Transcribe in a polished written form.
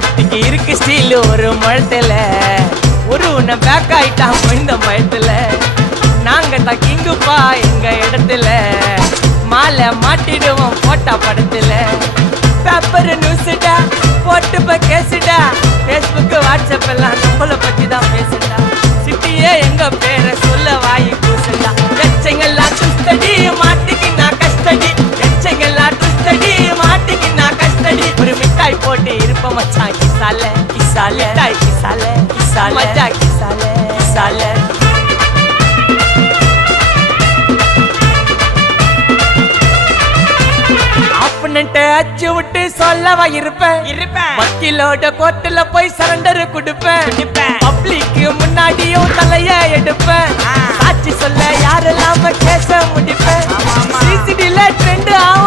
சேஃப்டிக்கு இருக்கு ஸ்டீல் ஒரு முழத்துல ஒரு உன்னை பேக் ஆயிட்டான் இந்த பயத்துல நாங்க தான் கிங்குப்பா எங்க இடத்துல மாலை மாட்டிடுவோம் போட்டா படத்துல பேப்பர் நியூஸ்டா போட்டு கேசுடா ஃபேஸ்புக் வாட்ஸ்அப் எல்லாம் நம்மளை பத்தி தான் பேசுடா சிட்டியே எங்க பேரை சொல்ல வாயி கூசுடா எச்சங்கெல்லாம் ட்விஸ்டடி மாட்டிக்கு நான் கஸ்டடி எச்சங்கெல்லாம் ட்விஸ்டடி மாட்டிக்கு நான் கஸ்டடி ஒரு மிட்டாய் போட்டு இருப்ப மச்சான் கிசால கிசால மிட்டாய் கிசால கிசால மச்சா கிசால கிசால அச்சு விட்டு சொல்லவா இருப்பேன் வக்கீலோட கோர்ட்டுல போய் சரண்டர் கொடுப்பேன் பப்ளிக்கு முன்னாடியும் தலைய எடுப்பேன் சாட்சி சொல்ல யாரெல்லாம் கேச முடிப்பேன் சிசிடில ட்ரெண்ட் ஆகும்